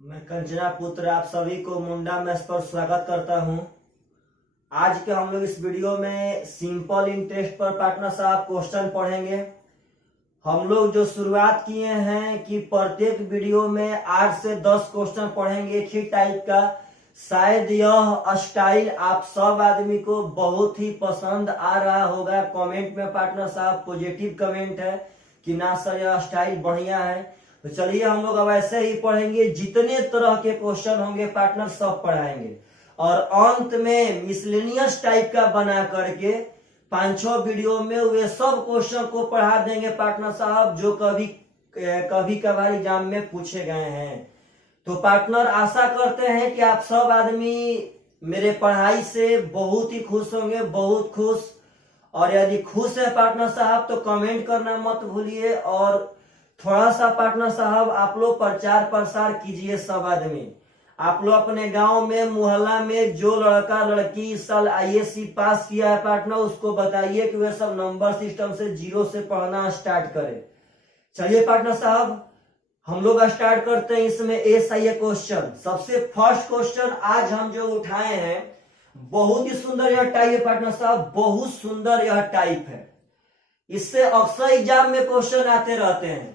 मैं कंचना पुत्र आप सभी को मुंडा मैथ्स पर स्वागत करता हूं। आज के हम लोग इस वीडियो में सिंपल इंटरेस्ट पर पार्टनर साहब क्वेश्चन पढ़ेंगे। हम लोग जो शुरुआत किए हैं कि प्रत्येक वीडियो में 8 से 10 क्वेश्चन पढ़ेंगे एक ही टाइप का। शायद यह स्टाइल आप सब आदमी को बहुत ही पसंद आ रहा होगा। कमेंट में पार्टनर साहब पॉजिटिव कमेंट है कि ना सर यह स्टाइल बढ़िया है। तो चलिए हम लोग अब ऐसे ही पढ़ेंगे, जितने तरह के क्वेश्चन होंगे पार्टनर सब पढ़ाएंगे और अंत में मिसलेनियस टाइप का बना करके 5-6 वीडियो में वे सब क्वेश्चन को पढ़ा देंगे पार्टनर साहब जो कभी कभार एग्जाम में पूछे गए हैं। तो पार्टनर आशा करते हैं कि आप सब आदमी मेरे पढ़ाई से बहुत ही खुश होंगे, बहुत खुश। और यदि खुश है पार्टनर साहब तो कमेंट करना मत भूलिए और थोड़ा सा पार्टनर साहब आप लोग प्रचार प्रसार कीजिए। सब आदमी आप लोग अपने गांव में मोहल्ला में जो लड़का लड़की इस साल आईएससी पास किया है पार्टनर उसको बताइए कि वे सब नंबर सिस्टम से 0 से पढ़ना स्टार्ट करें। चलिए पार्टनर साहब हम लोग स्टार्ट करते हैं इसमें एसआईए क्वेश्चन। सबसे फर्स्ट क्वेश्चन आज हम जो उठाए हैं बहुत ही सुंदर यह टाइप है पार्टनर साहब, बहुत सुंदर यह टाइप है। इससे अक्सर एग्जाम में क्वेश्चन आते रहते हैं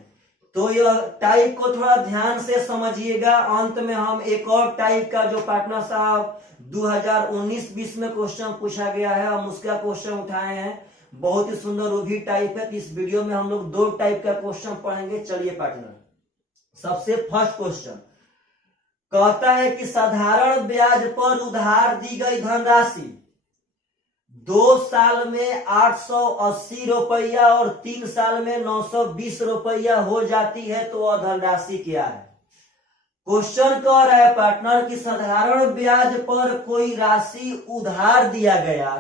तो यह टाइप को थोड़ा ध्यान से समझिएगा। अंत में हम एक और टाइप का जो पार्टनर साहब 2019-20 में क्वेश्चन पूछा गया है हम उसका क्वेश्चन उठाए हैं। बहुत ही सुंदर वो भी टाइप है। तो इस वीडियो में हम लोग 2 टाइप का क्वेश्चन पढ़ेंगे। चलिए पार्टनर सबसे फर्स्ट क्वेश्चन कहता है कि साधारण ब्याज पर उधार दी गई धनराशि 2 साल में 880 रुपया और 3 साल में 920 रुपया हो जाती है तो वह धनराशि क्या है। क्वेश्चन कह रहा है पार्टनर कि साधारण ब्याज पर कोई राशि उधार दिया गया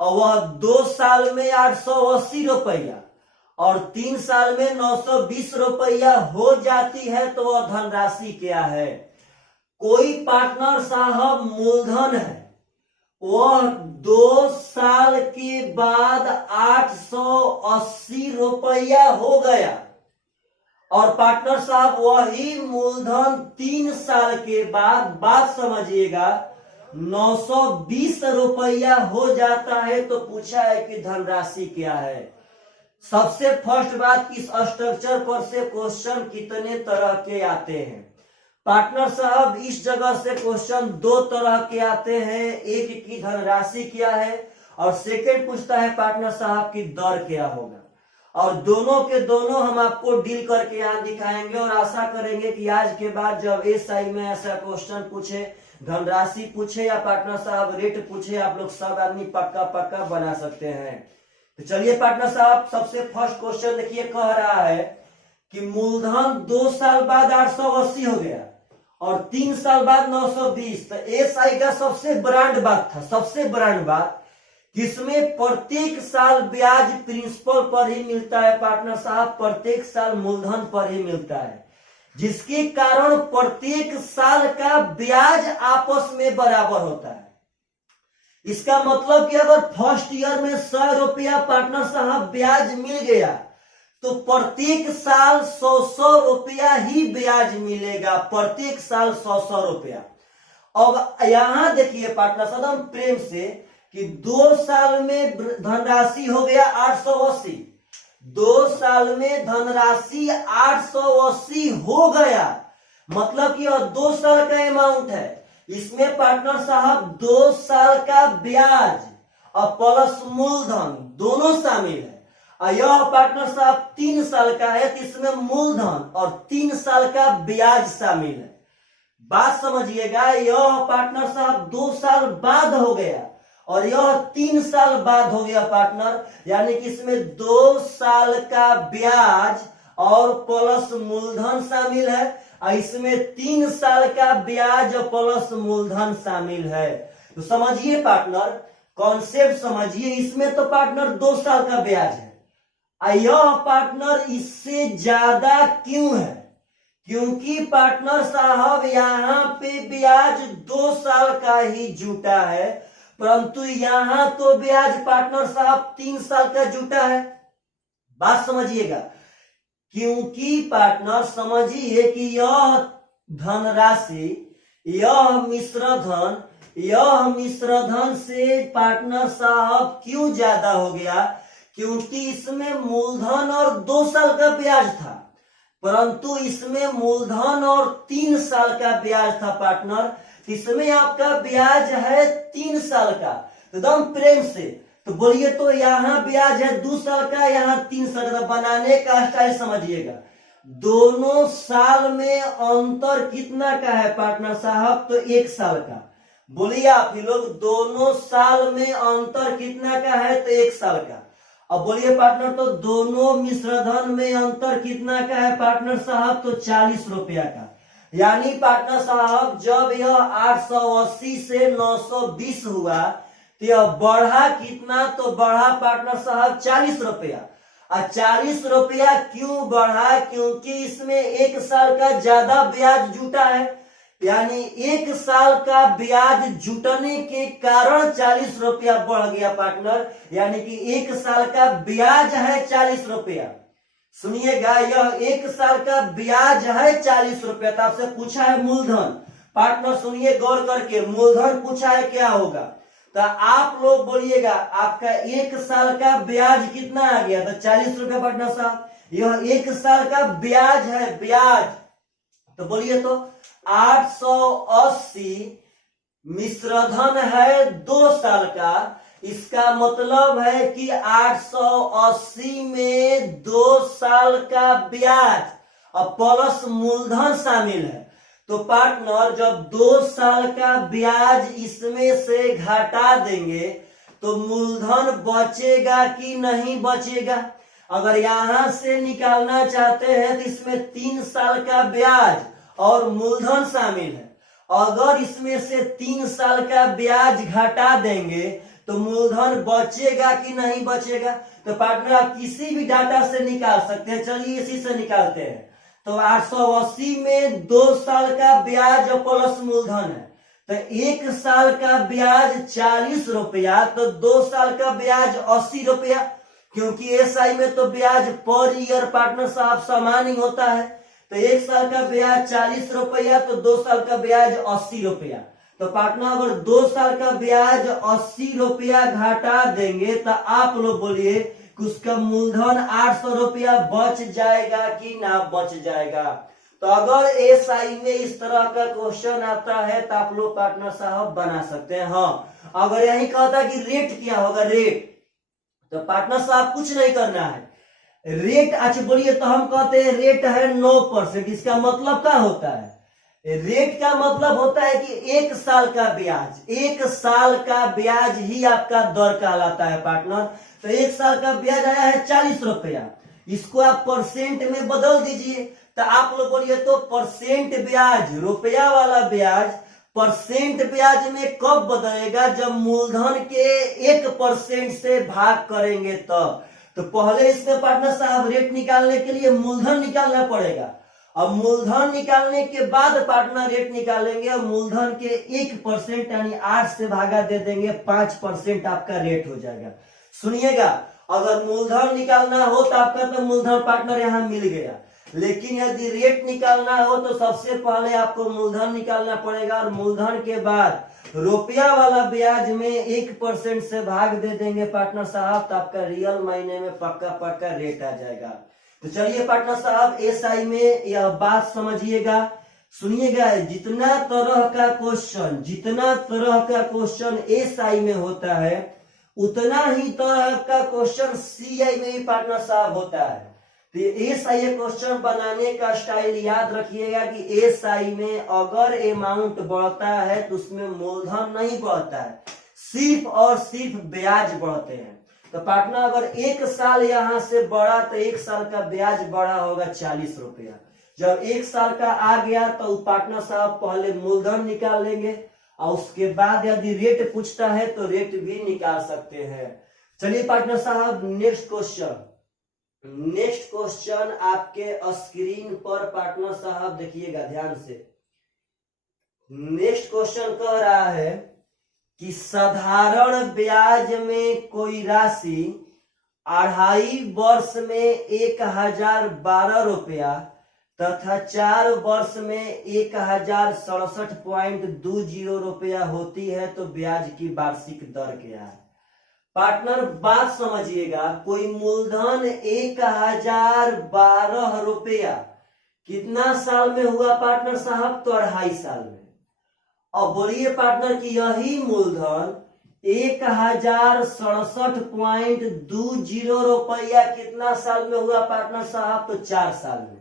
और वह 2 साल में 880 रुपया और 3 साल में 920 रुपया हो जाती है तो वह धनराशि क्या है। कोई पार्टनर साहब मूलधन है, वह 2 साल के बाद 880 रुपया हो गया और पार्टनर साहब वही मूलधन 3 साल के बाद, बात समझिएगा, 920 रुपया हो जाता है तो पूछा है कि धनराशि क्या है। सबसे फर्स्ट बात इस स्ट्रक्चर पर से क्वेश्चन कितने तरह के आते हैं पार्टनर साहब। इस जगह से क्वेश्चन 2 तरह के आते हैं, एक की धनराशि क्या है और सेकंड पूछता है पार्टनर साहब की दर क्या होगा। और दोनों के दोनों हम आपको डील करके यहाँ दिखाएंगे और आशा करेंगे कि आज के बाद जब एसआई में ऐसा क्वेश्चन पूछे, धनराशि पूछे या पार्टनर साहब रेट पूछे, आप लोग सब आदमी पक्का पक्का बना सकते हैं। तो चलिए पार्टनर साहब सबसे फर्स्ट क्वेश्चन देखिए, कह रहा है कि मूलधन 2 साल बाद 880 हो गया और 3 साल बाद 920। तो एसआई का सबसे ब्रांड बात था, सबसे ब्रांड बात किसमें प्रत्येक साल ब्याज प्रिंसिपल पर ही मिलता है पार्टनर साहब, प्रत्येक साल मूलधन पर ही मिलता है, जिसके कारण प्रत्येक साल का ब्याज आपस में बराबर होता है। इसका मतलब कि अगर फर्स्ट ईयर में 100 रुपया पार्टनर साहब ब्याज मिल गया तो प्रत्येक साल 100 रुपया ही ब्याज मिलेगा, प्रत्येक साल 100 रुपया। अब यहां देखिए पार्टनर साहब प्रेम से कि 2 साल में धनराशि हो गया 880, 2 साल में धनराशि 880 हो गया, मतलब कि 2 साल का अमाउंट है। इसमें पार्टनर साहब 2 साल का ब्याज और प्लस मूलधन दोनों शामिल है। और यह पार्टनर साहब 3 साल का है तो इसमें मूलधन और 3 साल का ब्याज शामिल है। बात समझिएगा, यह पार्टनर साहब 2 साल बाद हो गया और यह 3 साल बाद हो गया पार्टनर, यानी कि इसमें 2 साल का ब्याज और प्लस मूलधन शामिल है और इसमें 3 साल का ब्याज प्लस मूलधन शामिल है। तो समझिए पार्टनर, कॉन्सेप्ट समझिए। इसमें तो पार्टनर 2 साल का ब्याज है, यह पार्टनर इससे ज्यादा क्यों है, क्योंकि पार्टनर साहब यहां पे ब्याज 2 साल का ही जुटा है, परंतु यहां तो ब्याज पार्टनर साहब 3 साल का जुटा है। बात समझिएगा, क्योंकि पार्टनर समझिए कि यह धनराशि, यह मिश्र धन से पार्टनर साहब क्यों ज्यादा हो गया? क्योंकि इसमें मूलधन और 2 साल का ब्याज था, परंतु इसमें मूलधन और 3 साल का ब्याज था पार्टनर। इसमें आपका ब्याज है 3 साल का, एकदम प्रेम से तो बोलिए तो यहाँ ब्याज है 2 साल का, यहाँ 3 साल का। बनाने का स्टाइल समझिएगा, दोनों साल में अंतर कितना का है पार्टनर साहब? तो 1 साल का। बोलिए आप ही लोग, दोनों साल में अंतर कितना का है? तो 1 साल का। अब बोलिए पार्टनर, तो दोनों मिश्रधन में अंतर कितना का है पार्टनर साहब? तो 40 रुपया का। यानी पार्टनर साहब जब यह 880 से 920 हुआ तो यह बढ़ा कितना? तो बढ़ा पार्टनर साहब 40 रुपया। और 40 रुपया क्यों बढ़ा? क्योंकि इसमें 1 साल का ज्यादा ब्याज जुटा है, यानी 1 साल का ब्याज जुटने के कारण 40 रुपया बढ़ गया पार्टनर। यानी कि 1 साल का ब्याज है 40 रुपया। सुनिएगा, यह 1 साल का ब्याज है 40 रुपया। तो आपसे पूछा है मूलधन, पार्टनर सुनिए गौर करके, मूलधन पूछा है क्या होगा? तो आप लोग बोलिएगा आपका 1 साल का ब्याज कितना आ गया? तो 40 रुपया पार्टनर साहब। यह 1 साल का ब्याज है, ब्याज। तो बोलिए तो 880 मिश्रधन है 2 साल का, इसका मतलब है कि 880 में 2 साल का ब्याज और प्लस मूलधन शामिल है। तो पार्टनर जब 2 साल का ब्याज इसमें से घटा देंगे तो मूलधन बचेगा कि नहीं बचेगा? अगर यहां से निकालना चाहते हैं तो इसमें 3 साल का ब्याज और मूलधन शामिल है। अगर इसमें से 3 साल का ब्याज घटा देंगे तो मूलधन बचेगा कि नहीं बचेगा? तो पार्टनर आप किसी भी डाटा से निकाल सकते हैं। चलिए इसी से निकालते हैं। तो 880 में 2 साल का ब्याज और प्लस मूलधन है, तो 1 साल का ब्याज 40 रुपया, तो 2 साल का ब्याज 80 रुपया। क्योंकि एसआई में तो ब्याज पर ईयर पार्टनर साहब समान ही होता है। तो 1 साल का ब्याज 40 रुपया, तो 2 साल का ब्याज 80 रुपया। तो पार्टनर अगर 2 साल का ब्याज 80 रुपया घटा देंगे तो आप लोग बोलिए कि उसका मूलधन 800 रुपया बच जाएगा कि ना बच जाएगा? तो अगर एसआई में इस तरह का क्वेश्चन आता है तो आप लोग पार्टनर साहब बना सकते हैं। हाँ, अगर यही कहता कि रेट क्या होगा, रेट, तो पार्टनर साहब कुछ नहीं करना है। रेट, अच्छा बोलिए, तो हम कहते हैं रेट है 9%। इसका मतलब क्या होता है? रेट का मतलब होता है कि 1 साल का ब्याज, 1 साल का ब्याज ही आपका दर कहलाता है पार्टनर। तो 1 साल का ब्याज आया है 40 रुपया, इसको आप परसेंट में बदल दीजिए। तो आप लोग बोलिए तो परसेंट ब्याज, रुपया वाला ब्याज परसेंट ब्याज में कब बदलेगा? जब मूलधन के 1% से भाग करेंगे तब। तो पहले इसमें पार्टनर साहब रेट निकालने के लिए मूलधन निकालना पड़ेगा, अब मूलधन निकालने के बाद पार्टनर रेट निकालेंगे और मूलधन के 1% यानी 8 से भागा दे देंगे, 5% आपका रेट हो जाएगा। सुनिएगा, अगर मूलधन निकालना हो तो आपका तो मूलधन पार्टनर यहाँ मिल गया, लेकिन यदि रेट निकालना हो तो सबसे पहले आपको मूलधन निकालना पड़ेगा और मूलधन के बाद रुपया वाला ब्याज में 1% से भाग दे देंगे पार्टनर साहब, तो आपका रियल महीने में पक्का पक्का रेट आ जाएगा। तो चलिए पार्टनर साहब एसआई में यह बात समझिएगा, सुनिएगा। जितना तरह का क्वेश्चन एसआई में होता है उतना ही तरह का क्वेश्चन सीआई में भी पार्टनर साहब होता है। तो एसआई क्वेश्चन बनाने का स्टाइल याद रखिएगा कि एसआई में अगर अमाउंट बढ़ता है तो उसमें मूलधन नहीं बढ़ता है, सिर्फ और सिर्फ ब्याज बढ़ते हैं। तो पार्टनर अगर 1 साल यहां से बढ़ा तो 1 साल का ब्याज बढ़ा होगा 40 रुपया। जब 1 साल का आ गया तो पार्टनर साहब पहले मूलधन निकाल लेंगे और उसके बाद यदि रेट पूछता है तो रेट भी निकाल सकते हैं। चलिए पार्टनर साहब नेक्स्ट क्वेश्चन आपके स्क्रीन पर पार्टनर साहब देखिएगा ध्यान से। नेक्स्ट क्वेश्चन कह रहा है कि साधारण ब्याज में कोई राशि 2.5 वर्ष में 1012 रुपया तथा 4 वर्ष में 1067.20 रुपया होती है तो ब्याज की वार्षिक दर क्या है। पार्टनर बात समझिएगा, कोई मूलधन 1012 रुपया कितना साल में हुआ पार्टनर साहब, तो 2.5 साल में। अब बोलिए पार्टनर की यही मूलधन 1067.20 रुपया कितना साल में हुआ पार्टनर साहब, तो 4 साल में।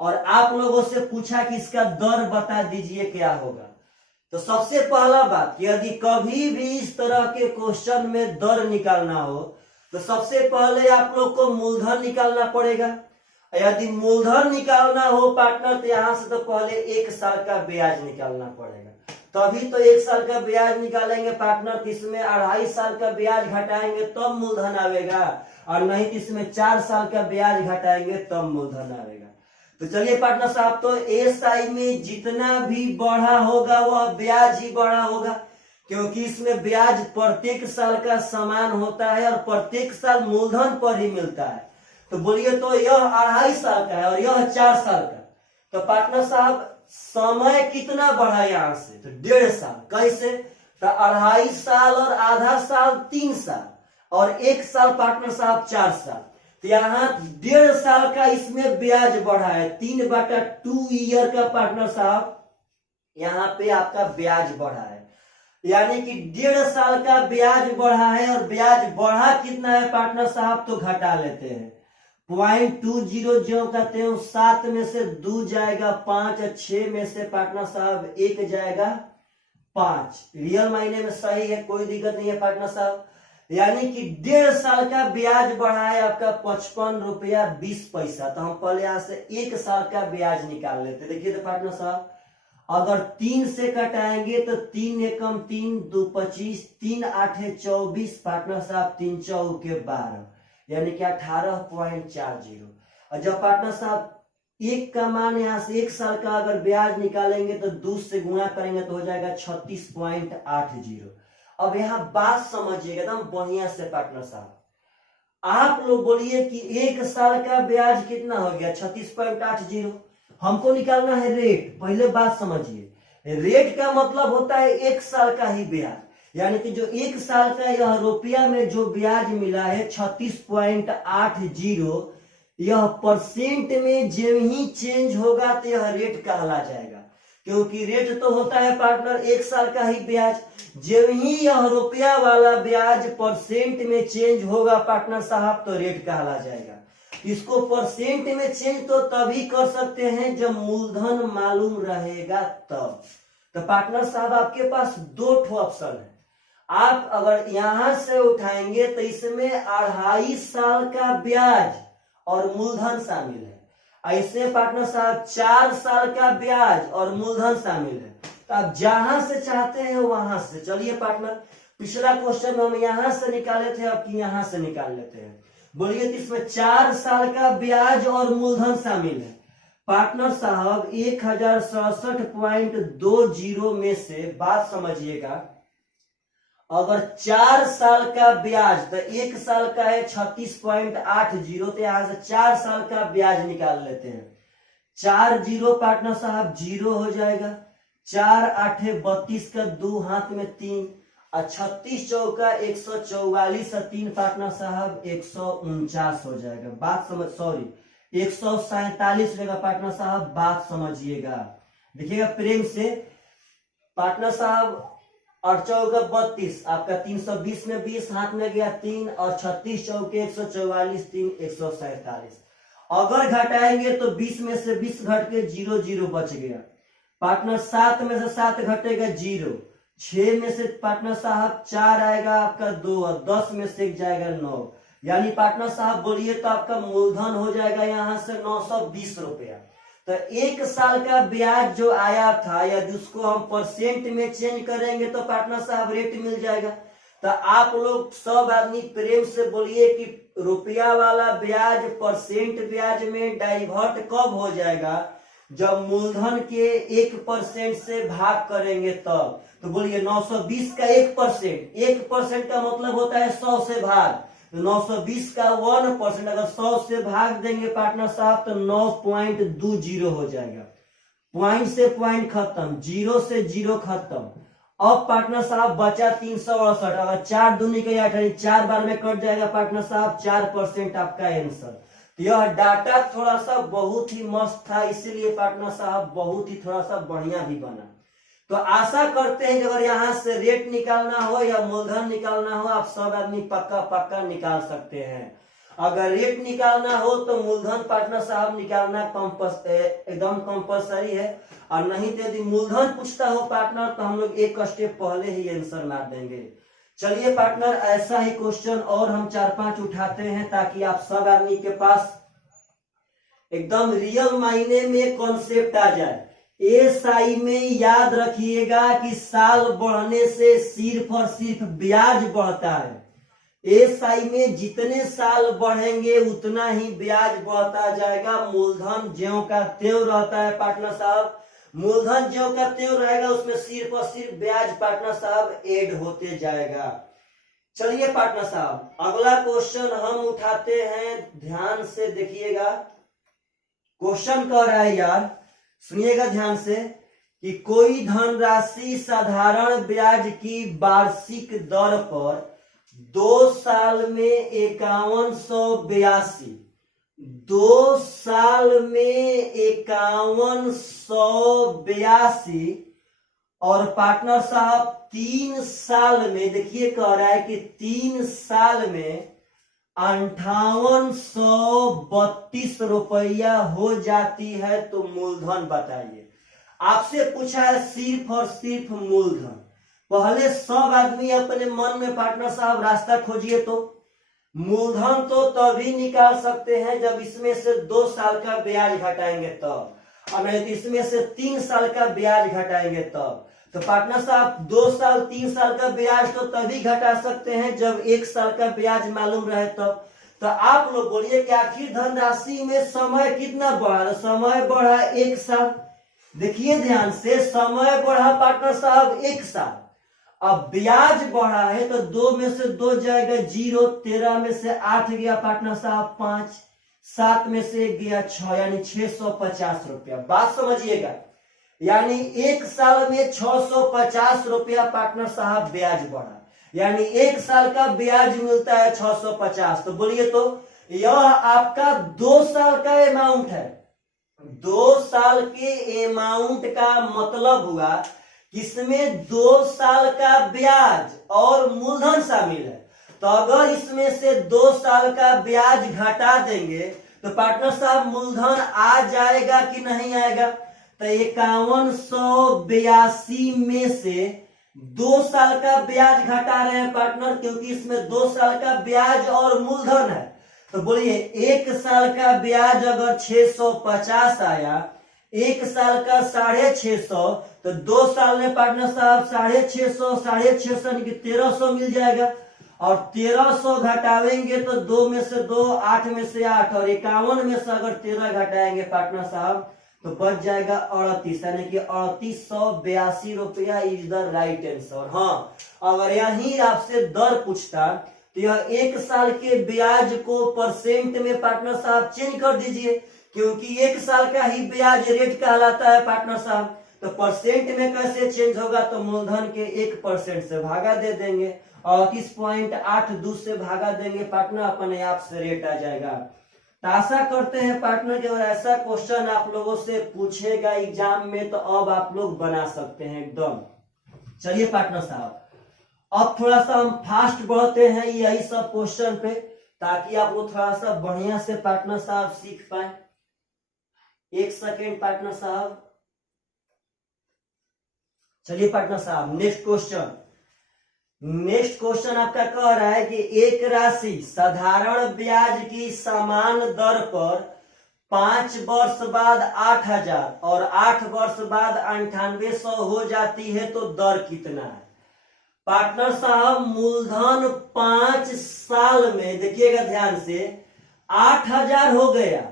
और आप लोगों से पूछा कि इसका दर बता दीजिए क्या होगा। तो सबसे पहला बात कि यदि कभी भी इस तरह के क्वेश्चन में दर निकालना हो तो सबसे पहले आप लोग को मूलधन निकालना पड़ेगा। यदि मूलधन निकालना हो पार्टनर तो यहां से तो पहले 1 साल का ब्याज निकालना पड़ेगा, तभी तो 1 साल का ब्याज निकालेंगे पार्टनर। तो इसमें 2.5 साल का ब्याज घटाएंगे तब मूलधन आवेगा, और नहीं तो इसमें 4 साल का ब्याज घटाएंगे तब मूलधन आवेगा। तो चलिए पार्टनर साहब, तो एसआई में जितना भी बढ़ा होगा वह ब्याज ही बढ़ा होगा, क्योंकि इसमें ब्याज प्रत्येक साल का समान होता है और प्रत्येक साल मूलधन पर ही मिलता है। तो बोलिए तो यह 2.5 साल का है और यह 4 साल का, तो पार्टनर साहब समय कितना बढ़ा यहाँ से, तो 1.5 साल। कैसे, तो 2.5 साल और आधा साल 3 साल और 1 साल पार्टनर साहब 4 साल। तो यहाँ 1.5 साल का इसमें ब्याज बढ़ा है, 3/2 ईयर का पार्टनर साहब यहाँ पे आपका ब्याज बढ़ा है, यानी कि 1.5 साल का ब्याज बढ़ा है। और ब्याज बढ़ा कितना है पार्टनर साहब, तो घटा लेते हैं 0.20 जो कहते हैं 7 में से 2 जाएगा 5 और 6 में से पार्टनर साहब 1 जाएगा 5। रियल मायने में सही है, कोई दिक्कत नहीं है पार्टनर साहब। यानी कि 1.5 साल का ब्याज बढ़ा है आपका 55 रुपया 20 पैसा। तो हम पहले यहां से 1 साल का ब्याज निकाल लेते। देखिए तो पार्टनर साहब, अगर 3 से कटाएंगे तो 3 एकम 3, 2 25, 3 8 24 पार्टनर साहब 3 चौके 12, यानी कि 18.40। और जब पार्टनर साहब 1 का मान यहाँ से 1 साल का अगर ब्याज निकालेंगे तो 2 से गुणा करेंगे तो हो जाएगा 36.80। अब यहाँ बात समझिएगा एकदम बढ़िया से पार्टनर साहब, आप लोग बोलिए कि 1 साल का ब्याज कितना हो गया 36.80। हमको निकालना है रेट। पहले बात समझिए, रेट का मतलब होता है 1 साल का ही ब्याज, यानी कि जो 1 साल का यह रुपया में जो ब्याज मिला है 36.80, यह परसेंट में जो ही चेंज होगा तो यह रेट कहला जाएगा, क्योंकि रेट तो होता है पार्टनर 1 साल का ही ब्याज। जब ही यह रुपया वाला ब्याज परसेंट में चेंज होगा पार्टनर साहब तो रेट कहला जाएगा। इसको परसेंट में चेंज तो तभी कर सकते हैं जब मूलधन मालूम रहेगा तब। तो पार्टनर साहब आपके पास 2 ऑप्शन है। आप अगर यहां से उठाएंगे तो इसमें 2.5 साल का ब्याज और मूलधन शामिल है। ऐसे पार्टनर साहब 4 साल का ब्याज और मूलधन शामिल है। तो आप जहां से चाहते हैं वहां से। चलिए पार्टनर, पिछला क्वेश्चन हम यहां से निकाले थे, अब की यहां से निकाल लेते हैं। बोलिए तो इसमें 4 साल का ब्याज और मूलधन शामिल है। पार्टनर साहब 1067.20 में से बात समझिएगा, अगर 4 साल का ब्याज तो 1 साल का है 36.80, तो यहां से 4 साल का ब्याज निकाल लेते हैं। 4 जीरो पार्टनर साहब 0 हो जाएगा, 4 8 32 का 2 हाथ में 3 और 36 चौका 144 और 3 पार्टनर साहब 149 हो जाएगा। बात समझ, सॉरी 147 रहेगा पार्टनर साहब, बात समझिएगा। देखिएगा प्रेम से पार्टनर साहब, और चौका 32 आपका 320 में 20 हाथ में गया 3 और 36 चौके 144 3 147। अगर घटाएंगे तो 20 में से 20 घट के 0 0 बच गया पार्टनर। 7 में से 7 घटेगा 0, 6 में से पार्टनर साहब 4 आएगा आपका 2 और 10 में से 1 जाएगा 9, यानी पार्टनर साहब बोलिए तो आपका मूलधन हो जाएगा यहां से 920 रुपया। तो 1 साल का ब्याज जो आया था यदि उसको हम परसेंट में चेंज करेंगे तो पार्टनर साहब रेट मिल जाएगा। तो आप लोग सब आदमी प्रेम से बोलिए कि रुपया वाला ब्याज परसेंट ब्याज में डाइवर्ट कब हो जाएगा, जब मूलधन के 1% से भाग करेंगे तब। तो बोलिए 920 का 1%, 1% का मतलब होता है 100 से भाग, तो 920 का 1% अगर 100 से भाग देंगे पार्टनर साहब तो 9.20 हो जाएगा। पॉइंट से पॉइंट खत्म, जीरो से जीरो खत्म। अब पार्टनर साहब बचा 368, अगर 4 दूनी का 8 4 बार में कट जाएगा पार्टनर साहब 4% आपका आंसर। यह डाटा थोड़ा सा बहुत ही मस्त था, इसीलिए पार्टनर साहब बहुत ही थोड़ा सा बढ़िया भी बना। तो आशा करते हैं कि अगर यहाँ से रेट निकालना हो या मूलधन निकालना हो आप सब आदमी पक्का पक्का निकाल सकते हैं। अगर रेट निकालना हो तो मूलधन पार्टनर साहब निकालना एकदम कंपलसरी है, और नहीं तो यदि मूलधन पूछता हो पार्टनर तो हम लोग एक स्टेप पहले ही आंसर मार देंगे। चलिए पार्टनर ऐसा ही क्वेश्चन और हम 4-5 उठाते हैं ताकि आप सब आदमी के पास एकदम रियल मायने में कॉन्सेप्ट आ जाए। एसआई में याद रखिएगा कि साल बढ़ने से सिर्फ और सिर्फ ब्याज बढ़ता है। एसआई में जितने साल बढ़ेंगे उतना ही ब्याज बढ़ता जाएगा। मूलधन ज्यों का त्यों रहता है पार्टनर साहब, मूलधन ज्यों का त्यों रहेगा, उसमें सिर्फ और सिर्फ ब्याज पार्टनर साहब ऐड होते जाएगा। चलिए पार्टनर साहब अगला क्वेश्चन हम उठाते हैं, ध्यान से देखिएगा। क्वेश्चन कह रहा है यार, सुनिएगा ध्यान से, कि कोई धनराशि साधारण ब्याज की वार्षिक दर पर 2 साल में 5182, 2 साल में 5182 और पार्टनर साहब 3 साल में, देखिए कह रहा है कि 3 साल में 5832 रुपया हो जाती है, तो मूलधन बताइए। आपसे पूछा है सिर्फ और सिर्फ मूलधन। पहले सब आदमी अपने मन में पार्टनर साहब रास्ता खोजिए। तो मूलधन तो तभी निकाल सकते हैं जब इसमें से 2 साल का ब्याज घटाएंगे तब, और नहीं तो इसमें से 3 साल का ब्याज घटाएंगे तब। तो पार्टनर साहब 2 साल 3 साल का ब्याज तो तभी घटा सकते हैं जब 1 साल का ब्याज मालूम रहे तब। तो आप लोग बोलिए कि आखिर धनराशि में समय कितना बढ़ा? समय बढ़ा 1 साल। देखिए ध्यान से, समय बढ़ा पार्टनर साहब 1 साल, अब ब्याज बढ़ा है तो 2 में से 2 जाएगा 0, 13 में से 8 गया पार्टनर साहब 5, 7 में से 1 गया 6, यानी 650 रुपया। बात समझिएगा, यानी 1 साल में 650 रुपया पार्टनर साहब ब्याज बढ़ा, यानी 1 साल का ब्याज मिलता है 650। तो बोलिए तो यह आपका 2 साल का अमाउंट है। 2 साल के अमाउंट का मतलब हुआ किसमें 2 साल का ब्याज और मूलधन शामिल है। तो अगर इसमें से 2 साल का ब्याज घटा देंगे तो पार्टनर साहब मूलधन आ जाएगा कि नहीं आएगा? तो 5182 में से 2 साल का ब्याज घटा रहे हैं पार्टनर, क्योंकि इसमें 2 साल का ब्याज और मूलधन है। तो बोलिए 1 साल का ब्याज अगर 650 आया, 1 साल का 650, तो 2 साल में पार्टनर साहब 650 यानी कि 1300 मिल जाएगा। और 1300 घटावेंगे तो 2 में से 2, 8 में से 8, और 51 में से अगर 13 घटाएंगे पार्टनर साहब तो बच जाएगा 38, यानी कि 3882 रुपया इज द राइट आंसर। हाँ, अगर यही आपसे दर पूछता तो यह 1 साल के ब्याज को परसेंट में पार्टनर साहब चेंज कर दीजिए, क्योंकि 1 साल का ही ब्याज रेट कहलाता है पार्टनर साहब। तो परसेंट में कैसे चेंज होगा? तो मूलधन के 1% से भागा दे देंगे, 38.82 से भागा देंगे पार्टनर, अपने आप से रेट आ जाएगा। तो आशा करते हैं पार्टनर कि अगर ऐसा क्वेश्चन आप लोगों से पूछेगा एग्जाम में तो अब आप लोग बना सकते हैं एकदम। चलिए पार्टनर साहब अब थोड़ा सा हम फास्ट बढ़ते हैं यही सब क्वेश्चन पे, ताकि आप लोग थोड़ा सा बढ़िया से पार्टनर साहब सीख पाए। 1 सेकेंड पार्टनर साहब। चलिए पार्टनर साहब नेक्स्ट क्वेश्चन आपका कह रहा है कि एक राशि साधारण ब्याज की समान दर पर 5 वर्ष बाद 8000 और 8 वर्ष बाद 9800 हो जाती है, तो दर कितना है? पार्टनर साहब मूलधन 5 साल में, देखिएगा ध्यान से, 8000 हो गया,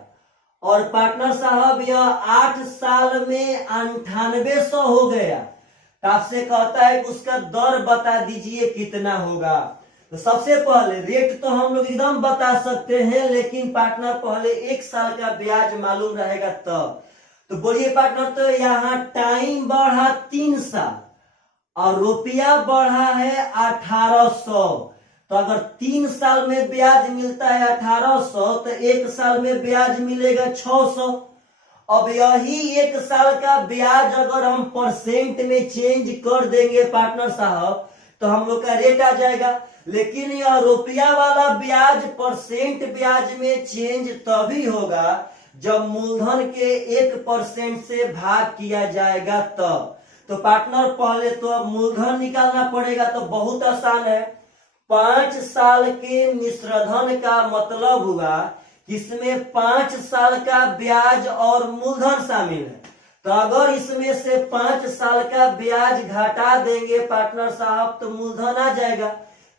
और पार्टनर साहब यह 8 साल में 9800 हो गया। आपसे कहता है कि उसका दर बता दीजिए कितना होगा। तो सबसे पहले रेट तो हम लोग एकदम बता सकते हैं, लेकिन पार्टनर पहले 1 साल का ब्याज मालूम रहेगा तब। तो बोलिए पार्टनर, तो यहाँ टाइम बढ़ा 3 साल और रुपया बढ़ा है 1800। तो अगर 3 साल में ब्याज मिलता है 1800 तो 1 साल में ब्याज मिलेगा 600। अब यही 1 साल का ब्याज अगर हम परसेंट में चेंज कर देंगे पार्टनर साहब तो हम लोग का रेट आ जाएगा। लेकिन यह रुपया वाला ब्याज परसेंट ब्याज में चेंज तभी होगा जब मूलधन के 1% से भाग किया जाएगा तब। तो पार्टनर पहले तो अब मूलधन निकालना पड़ेगा, तो बहुत आसान है। 5 साल के मिश्रधन का मतलब हुआ इसमें 5 साल का ब्याज और मूलधन शामिल है। तो अगर इसमें से 5 साल का ब्याज घटा देंगे पार्टनर साहब तो मूलधन आ जाएगा।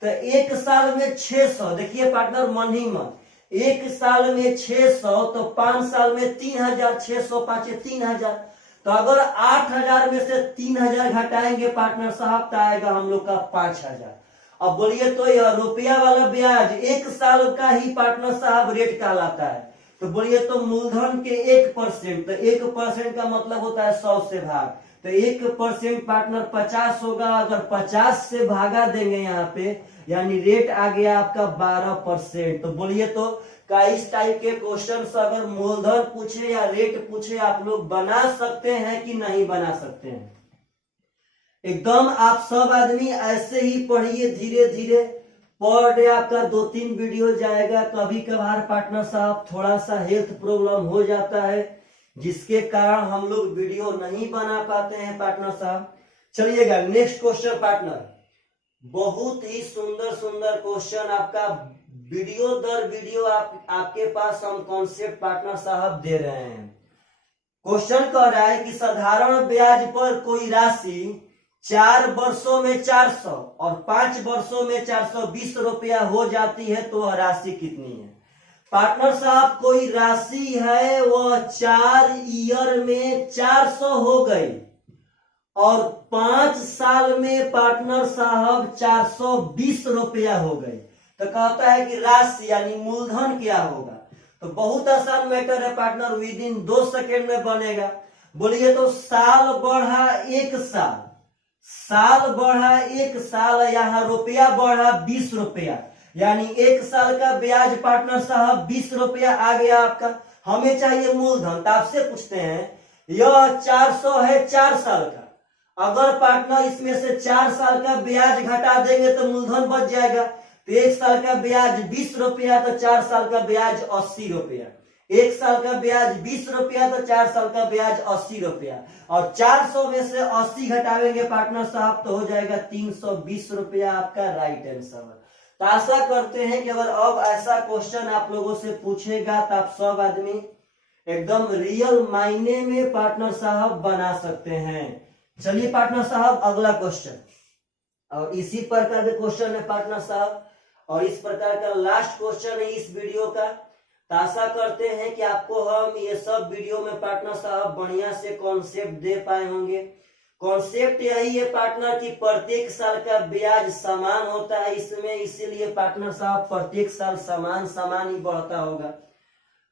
तो 1 साल में 600, देखिए पार्टनर मन ही मन, 1 साल में 600 तो 5 साल में 3000, 600 5 3000। तो अगर 8000 में से 3000 घटाएंगे पार्टनर साहब तो आएगा हम लोग का 5000। अब बोलिए तो यह रुपया वाला ब्याज 1 साल का ही पार्टनर साहब रेट कहलाता है। तो बोलिए तो मूलधन के 1%, तो 1% का मतलब होता है 100 से भाग, तो 1% पार्टनर 50 होगा। अगर 50 से भागा देंगे यहाँ पे, यानी रेट आ गया आपका 12%। तो बोलिए तो का इस टाइप के क्वेश्चन अगर मूलधन पूछे या रेट पूछे आप लोग बना सकते हैं कि नहीं बना सकते हैं? एकदम आप सब आदमी ऐसे ही पढ़िए, धीरे धीरे पर डे आपका 2-3 वीडियो जाएगा। कभी कभार पार्टनर साहब थोड़ा सा हेल्थ प्रॉब्लम हो जाता है जिसके कारण हम लोग वीडियो नहीं बना पाते हैं पार्टनर साहब। चलिएगा नेक्स्ट क्वेश्चन पार्टनर, बहुत ही सुंदर सुंदर क्वेश्चन आपका वीडियो दर वीडियो आपके पास हम कॉन्सेप्ट पार्टनर साहब दे रहे हैं। क्वेश्चन कह रहा है कि साधारण ब्याज पर कोई राशि 4 वर्षों में 400 और 5 वर्षों में 420 रुपया हो जाती है तो वह राशि कितनी है? पार्टनर साहब कोई राशि है वह 4 ईयर में 400 हो गई और 5 साल में पार्टनर साहब 420 रुपया हो गई। तो कहता है कि राशि यानी मूलधन क्या होगा? तो बहुत आसान मैटर है पार्टनर, विद इन 2 सेकेंड में बनेगा। बोलिए तो साल बढ़ा 1 साल, साल बढ़ा 1 साल, यहाँ रुपया बढ़ा 20 रुपया, यानी 1 साल का ब्याज पार्टनर साहब 20 रुपया आ गया आपका। हमें चाहिए मूलधन, तो आपसे पूछते हैं यह 400 है 4 साल का, अगर पार्टनर इसमें से 4 साल का ब्याज घटा देंगे तो मूलधन बच जाएगा। तो 1 साल का ब्याज 20 रुपया तो 4 साल का ब्याज 80 रुपया, 1 साल का ब्याज 20 रुपया तो 4 साल का ब्याज 80 रुपया, और 400 में से 80 घटावेंगे पार्टनर साहब तो हो जाएगा 320 रुपया आपका राइट आंसर। तो आशा करते हैं कि अगर अब ऐसा क्वेश्चन आप लोगों से पूछेगा तो आप सब आदमी एकदम रियल मायने में पार्टनर साहब बना सकते हैं। चलिए पार्टनर साहब अगला क्वेश्चन, और इसी प्रकार के क्वेश्चन है पार्टनर साहब, और इस प्रकार का लास्ट क्वेश्चन है इस वीडियो का। तो आशा करते हैं कि आपको हम ये सब वीडियो में पार्टनर साहब बढ़िया से कॉन्सेप्ट दे पाए होंगे। कॉन्सेप्ट यही है पार्टनर कि प्रत्येक साल का ब्याज समान होता है इसमें, इसीलिए पार्टनर साहब प्रत्येक साल समान समान ही बढ़ता होगा।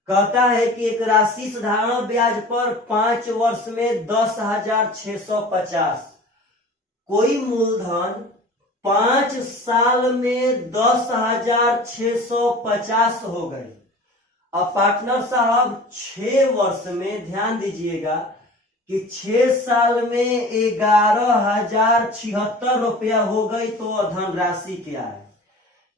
कहता है कि एक राशि साधारण ब्याज पर 5 वर्ष में 10,650, कोई मूलधन 5 साल में 10,650 हो गई। अब पार्टनर साहब 6 वर्ष में ध्यान दीजिएगा कि 6 साल में 11,076 रुपया हो गई। तो धनराशि क्या है?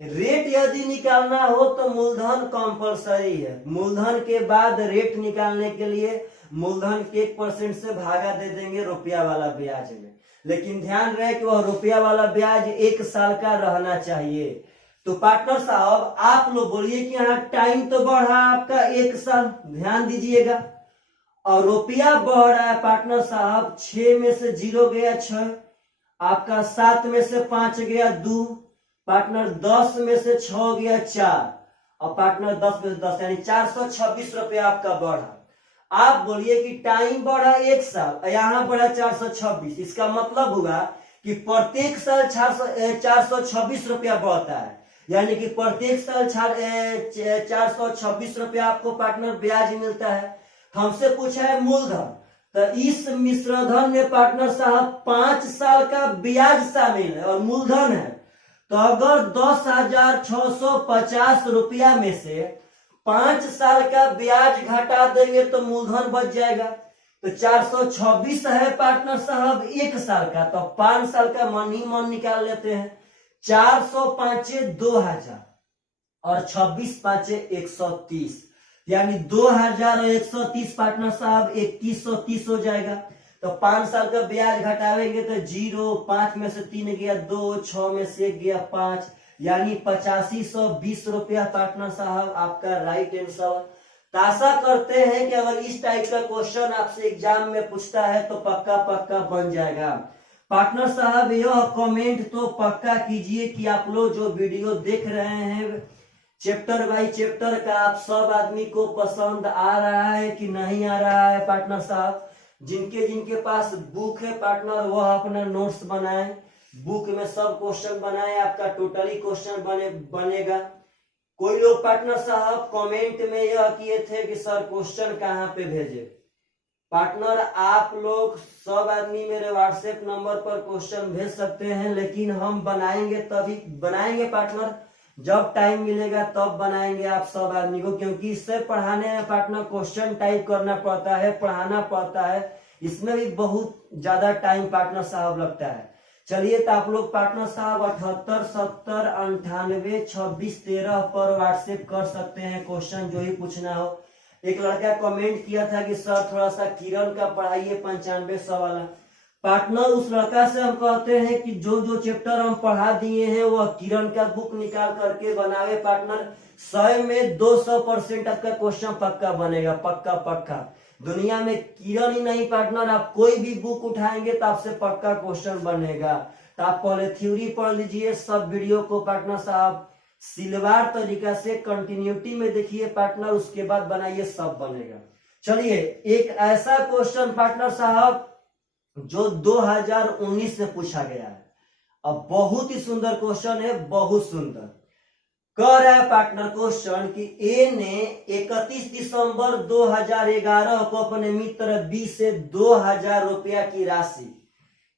रेट यदि निकालना हो तो मूलधन कंपलसरी है, मूलधन के बाद रेट निकालने के लिए मूलधन के 1% से भागा दे देंगे रुपया वाला ब्याज में, लेकिन ध्यान रहे कि वह रुपया वाला ब्याज 1 साल का रहना चाहिए। तो पार्टनर साहब आप लोग बोलिए कि यहाँ टाइम तो बढ़ा आपका 1 साल, ध्यान दीजिएगा, और रुपया बढ़ रहा है पार्टनर साहब 6 में से 0 गया 6, आपका 7 में से 5 गया 2, पार्टनर 10 में से 6 गया 4, और पार्टनर 10 में से 10 यानी 426 रुपया आपका बढ़ा। आप बोलिए कि टाइम बढ़ा 1 साल, यहाँ बढ़ा 426, इसका मतलब हुआ कि प्रत्येक साल 426 रुपया बढ़ता है, यानी कि प्रत्येक साल 426 रुपया आपको पार्टनर ब्याज मिलता है। हमसे पूछा है मूलधन, तो इस मिश्रधन में पार्टनर साहब 5 साल का ब्याज शामिल है और मूलधन है। तो अगर 10,650 रुपया में से 5 साल का ब्याज घटा देंगे तो मूलधन बच जाएगा। तो 426 है पार्टनर साहब 1 साल का, तो 5 साल का मन ही मन निकाल लेते हैं। 405 2000 और 26 5 130, यानी 2130 पार्टनर साहब 2130 हो जाएगा। तो 5 साल का ब्याज घटावेंगे तो 0, 5 में से 3 गया 2, 6 में से 1 गया 5, यानी 8520 रुपया पार्टनर साहब आपका राइट आंसर। तो आशा करते हैं कि अगर इस टाइप का क्वेश्चन आपसे एग्जाम में पूछता है तो पक्का पक्का बन जाएगा। पार्टनर साहब यह कमेंट तो पक्का कीजिए कि आप लोग जो वीडियो देख रहे हैं चैप्टर बाय चैप्टर का, आप सब आदमी को पसंद आ रहा है कि नहीं आ रहा है। पार्टनर साहब जिनके जिनके पास बुक है पार्टनर वह अपना नोट्स बनाए, बुक में सब क्वेश्चन बनाए, आपका टोटली क्वेश्चन बनेगा। कोई लोग पार्टनर साहब कमेंट में यह किए थे कि सर क्वेश्चन कहाँ पे भेजे। पार्टनर आप लोग सब आदमी मेरे व्हाट्सएप नंबर पर क्वेश्चन भेज सकते हैं, लेकिन हम बनाएंगे तभी बनाएंगे पार्टनर, जब टाइम मिलेगा तब बनाएंगे आप सब आदमी को, क्योंकि इससे पढ़ाने में पार्टनर क्वेश्चन टाइप करना पड़ता है, पढ़ाना पड़ता है, इसमें भी बहुत ज्यादा टाइम पार्टनर साहब लगता है। चलिए तो आप लोग पार्टनर साहब 78 70 98 26 13 पर व्हाट्सएप कर सकते हैं क्वेश्चन जो ही पूछना हो। एक लड़का कमेंट किया था कि सर थोड़ा सा किरण का पढ़ाइए 9500 वाला। पार्टनर उस लड़का से हम कहते हैं कि जो जो चैप्टर हम पढ़ा दिए हैं वह किरण का बुक निकाल करके बनावे पार्टनर। 100 में 200% आपका क्वेश्चन पक्का बनेगा, पक्का पक्का। दुनिया में किरण ही नहीं पार्टनर, आप कोई भी बुक उठाएंगे तो आपसे पक्का क्वेश्चन बनेगा। तो आप पहले थ्योरी पढ़ लीजिए, सब वीडियो को पार्टनर साहब सिलवार तरीका से कंटिन्यूटी में देखिए पार्टनर, उसके बाद बनाइए, सब बनेगा। चलिए एक ऐसा क्वेश्चन पार्टनर साहब जो 2019 में पूछा गया है, अब बहुत ही सुंदर क्वेश्चन है, बहुत सुंदर। कह रहा है पार्टनर क्वेश्चन कि ए ने 31 दिसंबर 2011 को अपने मित्र बी से 2000 रुपया की राशि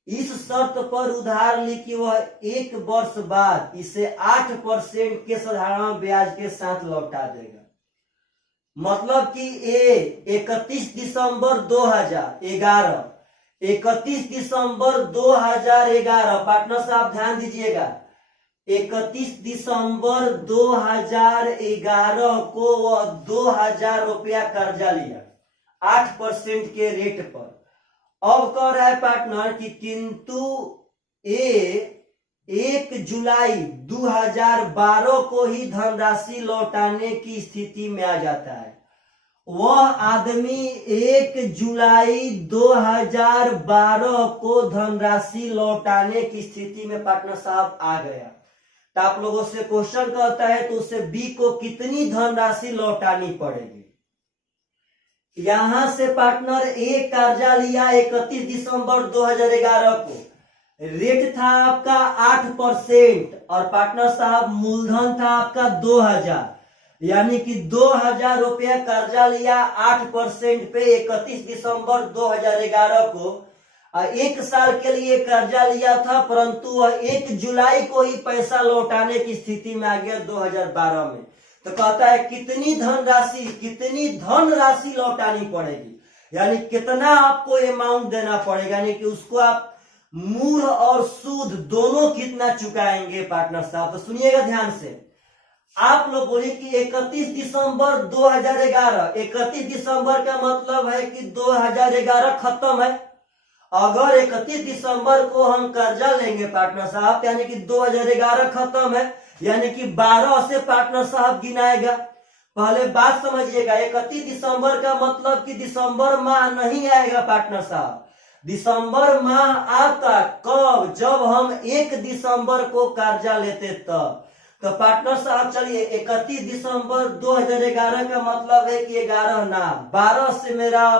इस शर्त पर उधार ली कि वह 1 वर्ष बाद इसे 8% के साधारण ब्याज के साथ लौटा देगा। मतलब कि ए 31 दिसंबर 2011 पार्टनर साहब ध्यान दीजिएगा, 31 दिसंबर 2011 को वह 2000 रुपया कर्जा लिया 8% के रेट पर। अब कह रहा है पार्टनर कि किंतु ए 1 जुलाई 2012 को ही धनराशि लौटाने की स्थिति में आ जाता है। वह आदमी 1 जुलाई 2012 को धनराशि लौटाने की स्थिति में पार्टनर साहब आ गया। तो आप लोगों से क्वेश्चन कहता है तो उसे बी को कितनी धनराशि लौटानी पड़ेगी। यहां से पार्टनर ए कर्जा लिया 31 दिसंबर 2011 को, रेट था आपका 8% और पार्टनर साहब मूलधन था आपका 2000, यानी कि 2000 रुपया कर्जा लिया 8% पे 31 दिसंबर 2011 को। 1 साल के लिए कर्जा लिया था, परंतु वह 1 जुलाई को ही पैसा लौटाने की स्थिति में आ गया 2012 में। तो कहता है कितनी धनराशि लौटानी पड़ेगी, यानी कितना आपको अमाउंट देना पड़ेगा, यानी कि उसको आप मूल और सूद दोनों कितना चुकाएंगे पार्टनर साहब। तो सुनिएगा ध्यान से, आप लोग बोलिए कि 31 दिसंबर 2011, 31 दिसंबर का मतलब है कि 2011 खत्म है। अगर 31 दिसंबर को हम कर्जा लेंगे पार्टनर साहब, यानी कि 2011 खत्म है, यानी कि 12 से पार्टनर साहब गिनाएगा। पहले बात समझिएगा, 31 दिसंबर का मतलब कि दिसंबर माह नहीं आएगा पार्टनर साहब। दिसंबर माह आता कब, जब हम 1 दिसंबर को कर्जा लेते तब। तो पार्टनर साहब चलिए 31 दिसंबर 2011 का मतलब है कि 11 ना 12 से मेरा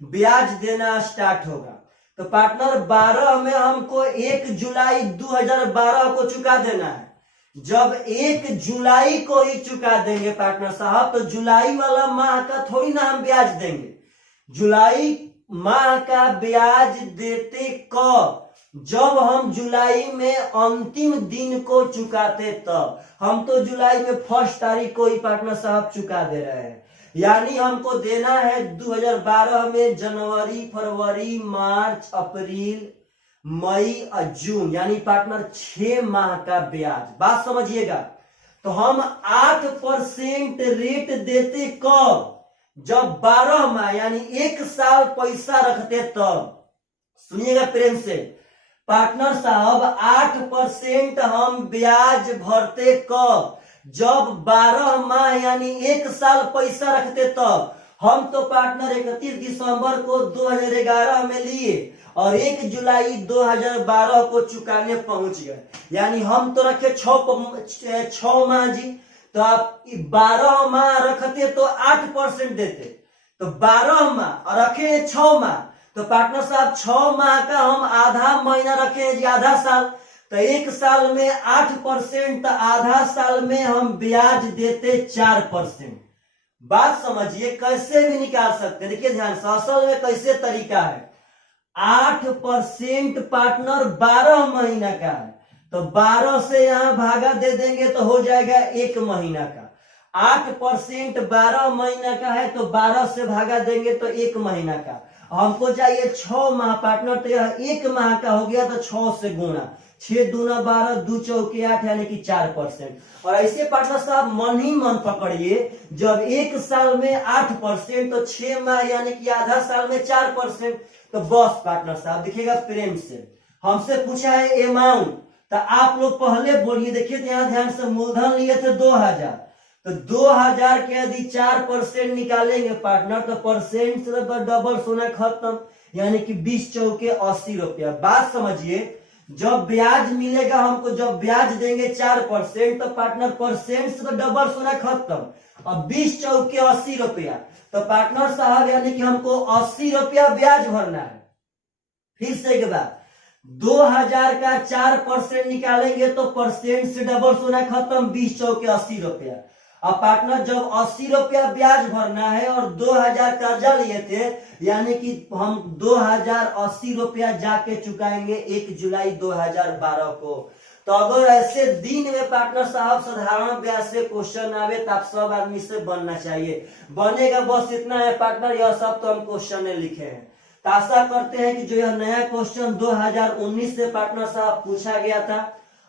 ब्याज देना स्टार्ट होगा। तो पार्टनर 12 में हमको 1 जुलाई 2012 को चुका देना है। जब 1 जुलाई को ही चुका देंगे पार्टनर साहब, तो जुलाई वाला माह का थोड़ी ना हम ब्याज देंगे। जुलाई माह का ब्याज देते कब? जब हम जुलाई में अंतिम दिन को चुकाते तब। हम तो जुलाई में 1 तारीख को ही पार्टनर साहब चुका दे रहे हैं। यानी हमको देना है 2012 में जनवरी, फरवरी, मार्च, अप्रैल, मई और जून, यानी पार्टनर 6 माह का ब्याज। बात समझिएगा। तो हम 8% रेट देते कब? जब 12 माह यानी 1 साल पैसा रखते तब। सुनिएगा प्रेम से पार्टनर साहब, 8% हम ब्याज भरते कब? जब 12 माह यानी 1 साल पैसा रखते तब। हम तो पार्टनर 31 दिसंबर को 2011 में लिए और 1 जुलाई 2012 को चुकाने पहुंच गए। यानी हम तो रखे 6 माह जी। तो आप 12 माह रखते तो 8% देते, तो 12 माह और रखे 6 माह, तो पार्टनर साहब 6 माह का हम आधा महीना रखे जी, आधा साल। तो 1 साल में 8%, आधा साल में हम ब्याज देते 4%। बात समझिए, कैसे भी निकाल सकते हैं। देखिए ध्यान से, असल में कैसे तरीका है। 8% पार्टनर 12 महीना का है, तो 12 से यहां भागा दे देंगे तो हो जाएगा 1 महीना का। 8% 12 महीना का है, तो 12 से भागा देंगे तो 1 महीना का। हमको चाहिए 6 माह पार्टनर, तो यह 1 माह का हो गया, तो 6 से गुणा, 6 दूना 12, 2 चौके 8, यानी कि 4%। और ऐसे पार्टनर साहब मन ही मन पकड़िए, जब 1 साल में 8%, तो 6 माह यानी कि आधा साल में 4%। तो बस पार्टनर साहब देखिएगा प्रेम से, हमसे पूछा है अमाउंट, तो आप लोग पहले बोलिए। देखिए यहाँ ध्यान से, मूलधन लिए थे 2000, तो 2000 के यदि 4% निकालेंगे पार्टनर, तो परसेंट से तो डबल सोना खत्म, यानी कि 20 चौके 80 रुपया। बात समझिए, जब ब्याज मिलेगा हमको, जब ब्याज देंगे 4%, तो पार्टनर परसेंट से तो डबल सोना खत्म, और 20 चौके 80 रुपया, तो पार्टनर साहब यानी कि हमको 80 रुपया ब्याज भरना है। फिर से एक बार, 2000 का 4% निकालेंगे तो परसेंट से डबल सोना खत्म, 20 चौके 80 रुपया। अब पार्टनर जब 80 रुपया ब्याज भरना है और 2000 कर्जा लिए थे, यानी कि हम 2080 रुपया जाके चुकाएंगे 1 जुलाई 2012 को। तो अगर ऐसे दिन में पार्टनर साहब साधारण ब्याज से क्वेश्चन आवे तो आप सब आदमी से बनना चाहिए। बनेगा बस इतना है पार्टनर, यह सब तो हम क्वेश्चन ने लिखे हैं। तो आशा करते हैं कि जो यह नया क्वेश्चन 2019 से पार्टनर साहब पूछा गया था,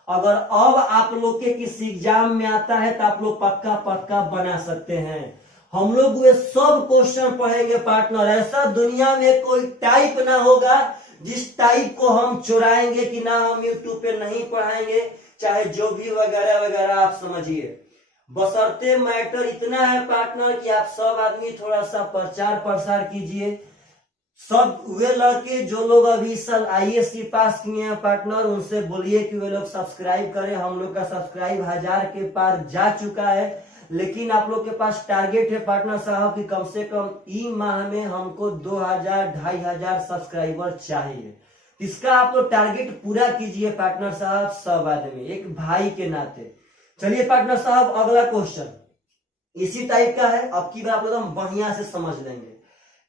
अगर अब आप लोग के किसी एग्जाम में आता है तो आप लोग पक्का पक्का बना सकते हैं। हम लोग वे सब क्वेश्चन पढ़ेंगे पार्टनर, ऐसा दुनिया में कोई टाइप ना होगा जिस टाइप को हम चुराएंगे कि ना हम यूट्यूब पे नहीं पढ़ाएंगे, चाहे जो भी वगैरह वगैरह आप समझिए। बशर्ते मैटर इतना है पार्टनर कि आप सब आदमी थोड़ा सा प्रचार प्रसार कीजिए। सब वे लड़के जो लोग अभी साल IAS की पास किए हैं पार्टनर, उनसे बोलिए कि वे लोग सब्सक्राइब करें। हम लोग का सब्सक्राइब 1000 के पार जा चुका है, लेकिन आप लोग के पास टारगेट है पार्टनर साहब कि कम से कम ई माह में हमको 2000 2500 सब्सक्राइबर चाहिए। इसका आप लोग टारगेट पूरा कीजिए पार्टनर साहब, सब आदमी एक भाई के नाते। चलिए पार्टनर साहब, अगला क्वेश्चन इसी टाइप का है। अब की बार आप लोग बढ़िया से समझ लेंगे।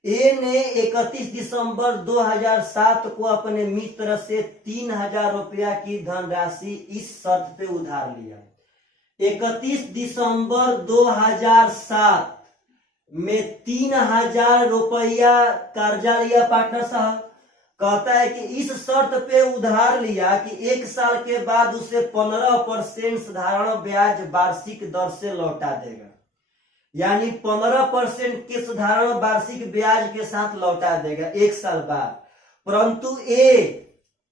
ए ने 31 दिसंबर 2007 को अपने मित्र से 3000 रुपया की धनराशि इस शर्त पे उधार लिया। 31 दिसंबर 2007 में 3000 रुपया कर्जा लिया पार्टनर साहब। कहता है कि इस शर्त पे उधार लिया कि 1 साल के बाद उसे 15% साधारण ब्याज वार्षिक दर से लौटा देगा, यानी 15% के साधारण वार्षिक ब्याज के साथ लौटा देगा 1 साल बाद। परंतु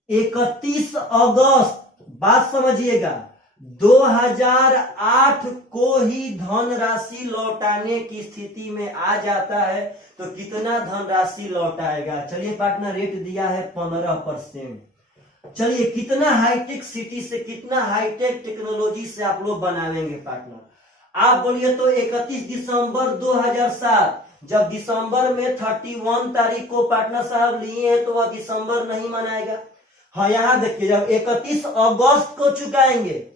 31 अगस्त, बात समझिएगा, 2008 को ही धनराशि लौटाने की स्थिति में आ जाता है, तो कितना धनराशि लौटाएगा? चलिए पार्टनर, रेट दिया है 15%। चलिए कितना हाईटेक सिटी से, कितना हाईटेक टेक्नोलॉजी से आप लोग बनावेंगे पार्टनर? आप बोलिए तो 31 दिसंबर 2007 जब दिसंबर में 31 तारीख को पार्टनर साहब लिए हैं तो वह दिसंबर नहीं मनाएगा। हाँ यहाँ देखिए, जब 31 अगस्त को चुकाएंगे,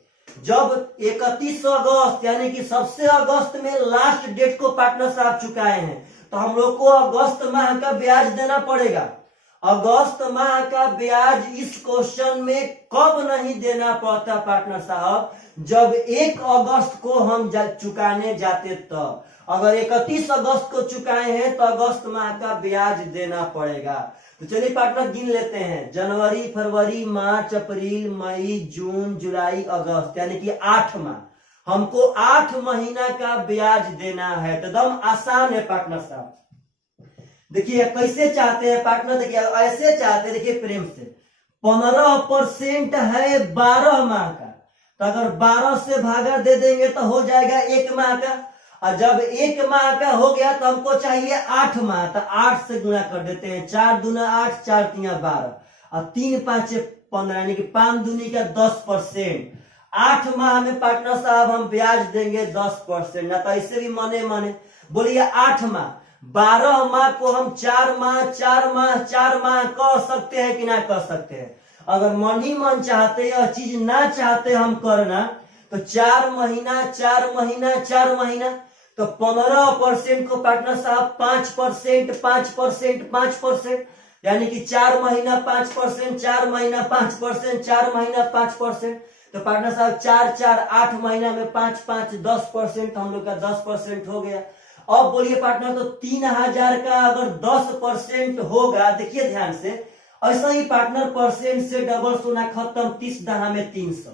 जब 31 अगस्त यानी कि सबसे अगस्त में लास्ट डेट को पार्टनर साहब चुकाए हैं, तो हम लोग को अगस्त माह का ब्याज देना पड़ेगा। अगस्त माह का ब्याज इस क्वेश्चन में कब नहीं देना पड़ता पार्टनर साहब, जब 1 अगस्त को हम चुकाने जाते तब। अगर 31 अगस्त को चुकाए हैं तो अगस्त माह का ब्याज देना पड़ेगा। तो चलिए पार्टनर गिन लेते हैं, जनवरी, फरवरी, मार्च, अप्रैल, मई, जून, जुलाई, अगस्त, यानी कि 8 माह। हमको 8 महीना का ब्याज देना है। तो एकदम आसान है पार्टनर साहब। देखिए कैसे चाहते हैं पार्टनर, देखिए ऐसे चाहते हैं, देखिए प्रेम से 15% है 12 माह का, तो अगर 12 से भागा दे देंगे तो हो जाएगा 1 माह का। और जब 1 माह का हो गया तो हमको चाहिए 8 माह, तो 8 से गुणा कर देते हैं, 4 दूना 8, 4 तिया 12 और 3 5 15, यानी कि 5 दूनी का 10%। 8 माह में पार्टनर साहब हम ब्याज देंगे 10%, ना तो ऐसे भी मने मने बोलिए 8 माह। 12 माह को हम 4 माह कह सकते हैं कि ना कह सकते हैं। अगर मन ही मन चाहते यह चीज ना चाहते हम करना, तो 4 महीना, तो 15% को पार्टनर साहब 5%, यानी कि 4 महीना 5%, 4 महीना 5%, 4 महीना 5%, तो पार्टनर साहब 4 8 महीना में 5 10%, हम लोग का 10% हो गया। अब बोलिए पार्टनर, तो 3000 का अगर 10% होगा, देखिए ध्यान से, ऐसा ही पार्टनर परसेंट से डबल सोना खत्म, 30 दहा में 300।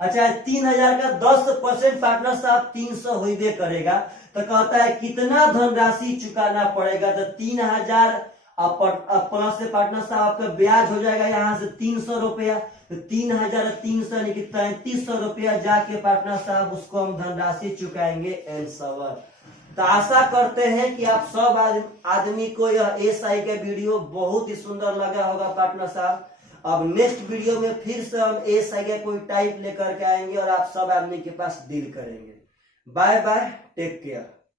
अच्छा 3000 का 10% पार्टनर साहब 300 होइबे करेगा, तो कहता है कितना धनराशि चुकाना पड़ेगा, तो 3000 प्लस से पार्टनर साहब आपका ब्याज हो जाएगा यहाँ से 300 रुपया, तो 3300 यानी कि 3300 रुपया जाके पार्टनर साहब उसको हम धनराशि चुकाएंगे एंसवर। तो आशा करते हैं कि आप सब आदमी को यह एसआई का वीडियो बहुत ही सुंदर लगा होगा पार्टनर साहब। अब नेक्स्ट वीडियो में फिर से हम एसआई का कोई टाइप लेकर के आएंगे और आप सब आदमी के पास डील करेंगे। Bye bye, take care.